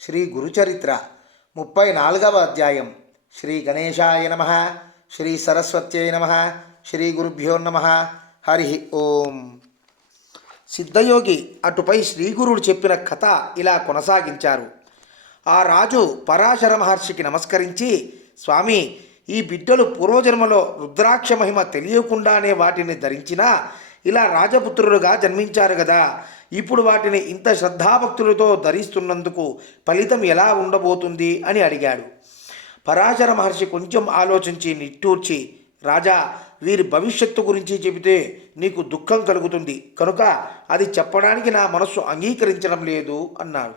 శ్రీ గురుచరిత్ర. ముప్పై నాలుగవ అధ్యాయం. శ్రీ గణేశాయ నమ. శ్రీ సరస్వత్యై నమ. శ్రీ గురుభ్యో నమ. హరి ఓం. సిద్ధయోగి అటుపై శ్రీగురుడు చెప్పిన కథ ఇలా కొనసాగించారు. ఆ రాజు పరాశర మహర్షికి నమస్కరించి స్వామి ఈ బిడ్డలు పూర్వజన్మలో రుద్రాక్ష మహిమ తెలియకుండానే వాటిని ధరించినా ఇలా రాజపుత్రులుగా జన్మించారు కదా ఇప్పుడు వాటిని ఇంత శ్రద్ధాభక్తులతో ధరిస్తున్నందుకు ఫలితం ఎలా ఉండబోతుంది అని అడిగాడు. పరాశర మహర్షి కొంచెం ఆలోచించి నిట్టూర్చి రాజా వీరి భవిష్యత్తు గురించి చెబితే నీకు దుఃఖం కలుగుతుంది. కనుక అది చెప్పడానికి నా మనస్సు అంగీకరించడం లేదు అన్నాడు.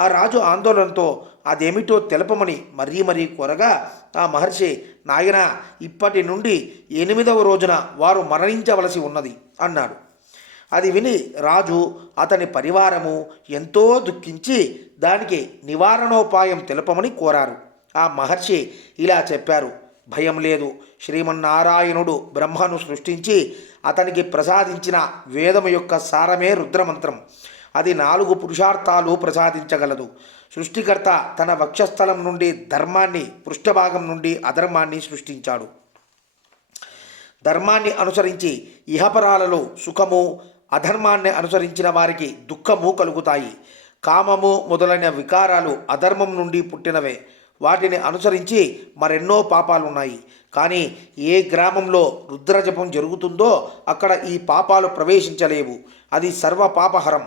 ఆ రాజు ఆందోళనతో అదేమిటో తెలపమని మరీ మరీ కోరగా ఆ మహర్షి నాయన ఇప్పటి నుండి ఎనిమిదవ రోజున వారు మరణించవలసి ఉన్నది అన్నాడు. అది విని రాజు అతని పరివారము ఎంతో దుఃఖించి దానికి నివారణోపాయం తెలపమని కోరారు. ఆ మహర్షి ఇలా చెప్పారు భయం లేదు. శ్రీమన్నారాయణుడు బ్రహ్మను సృష్టించి అతనికి ప్రసాదించిన వేదము యొక్క సారమే రుద్రమంత్రం. అది నాలుగు పురుషార్థాలు ప్రసాదించగలదు. సృష్టికర్త తన వక్షస్థలం నుండి ధర్మాన్ని పృష్ఠభాగం నుండి అధర్మాన్ని సృష్టించాడు. ధర్మాన్ని అనుసరించి ఇహపరాలలో సుఖము అధర్మాన్ని అనుసరించిన వారికి దుఃఖము కలుగుతాయి. కామము మొదలైన వికారాలు అధర్మం నుండి పుట్టినవే. వాటిని అనుసరించి మరెన్నో పాపాలు ఉన్నాయి కానీ ఏ గ్రామంలో రుద్రజపం జరుగుతుందో అక్కడ ఈ పాపాలు ప్రవేశించలేవు. అది సర్వ పాపహరం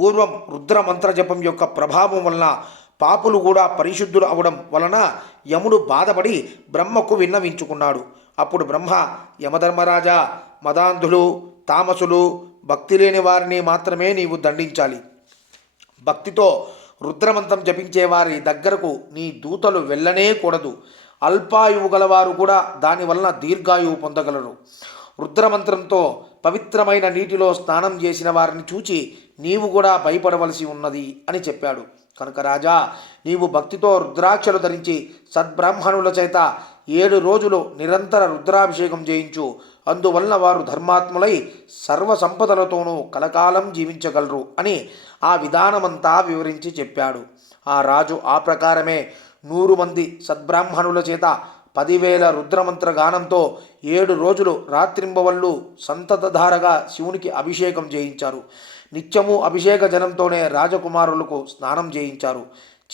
పూర్వం రుద్ర మంత్రజపం యొక్క ప్రభావం వలన పాపులు కూడా పరిశుద్ధులు అవడం వలన యముడు బాధపడి బ్రహ్మకు విన్నవించుకున్నాడు. అప్పుడు బ్రహ్మ యమధర్మరాజా మదాంధులు తామసులు భక్తి లేని వారిని మాత్రమే నీవు దండించాలి. భక్తితో రుద్రమంత్రం జపించే వారి దగ్గరకు నీ దూతలు వెళ్ళనే కూడదు. అల్పాయువు గలవారు కూడా దానివలన దీర్ఘాయువు పొందగలరు. రుద్రమంత్రంతో పవిత్రమైన నీటిలో స్నానం చేసిన వారిని చూచి నీవు కూడా భయపడవలసి ఉన్నది అని చెప్పాడు. కనుక రాజా నీవు భక్తితో రుద్రాక్షలు ధరించి సద్బ్రాహ్మణుల చేత ఏడు రోజులు నిరంతర రుద్రాభిషేకం చేయించు. అందువలన వారు ధర్మాత్ములై సర్వ సంపదలతోనూ కలకాలం జీవించగలరు అని ఆ విధానమంతా వివరించి చెప్పాడు. ఆ రాజు ఆ ప్రకారమే నూరు మంది సద్బ్రాహ్మణుల చేత పదివేల రుద్రమంత్ర గానంతో ఏడు రోజులు రాత్రింబవళ్ళు సంతతధారగా శివునికి అభిషేకం చేయించారు. నిత్యము అభిషేక జనంతోనే రాజకుమారులకు స్నానం చేయించారు.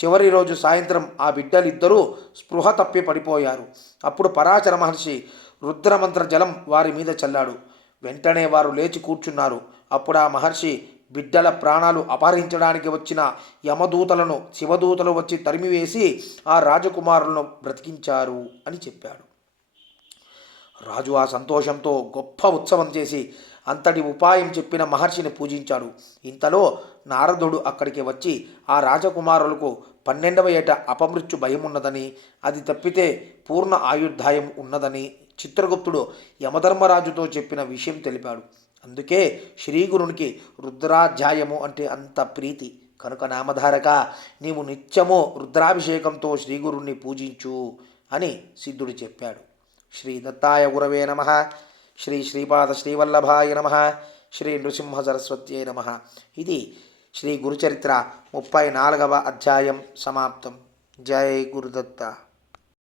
చివరి రోజు సాయంత్రం ఆ బిడ్డలిద్దరూ స్పృహ తప్పి పడిపోయారు. అప్పుడు పరాచర మహర్షి రుద్రమంత్ర జలం వారి మీద చల్లాడు. వెంటనే వారు లేచి కూర్చున్నారు. అప్పుడు ఆ మహర్షి బిడ్డల ప్రాణాలు అపహరించడానికి వచ్చిన యమదూతలను శివదూతలు వచ్చి తరిమివేసి ఆ రాజకుమారులను బ్రతికించారు అని చెప్పాడు. రాజు ఆ సంతోషంతో గొప్ప ఉత్సవం చేసి అంతటి ఉపాయం చెప్పిన మహర్షిని పూజించాడు. ఇంతలో నారదుడు అక్కడికి వచ్చి ఆ రాజకుమారులకు పన్నెండవ ఏట అపమృత్యు భయం ఉన్నదని అది తప్పితే పూర్ణ ఆయుర్ధాయం ఉన్నదని చిత్రగుప్తుడు యమధర్మరాజుతో చెప్పిన విషయం తెలిపాడు. అందుకే శ్రీగురునికి రుద్రాధ్యాయము అంటే అంత ప్రీతి. కనుక నామధారక నీవు నిత్యము రుద్రాభిషేకంతో శ్రీగురుణ్ణి పూజించు అని సిద్ధుడు చెప్పాడు. శ్రీ దత్తాయ గురవే నమ. శ్రీ శ్రీపాద శ్రీవల్లభాయ నమ. శ్రీ నృసింహ సరస్వత్యే నమ. ఇది శ్రీ గురుచరిత్ర ముప్పై నాలుగవ అధ్యాయం సమాప్తం. జై గురుదత్త.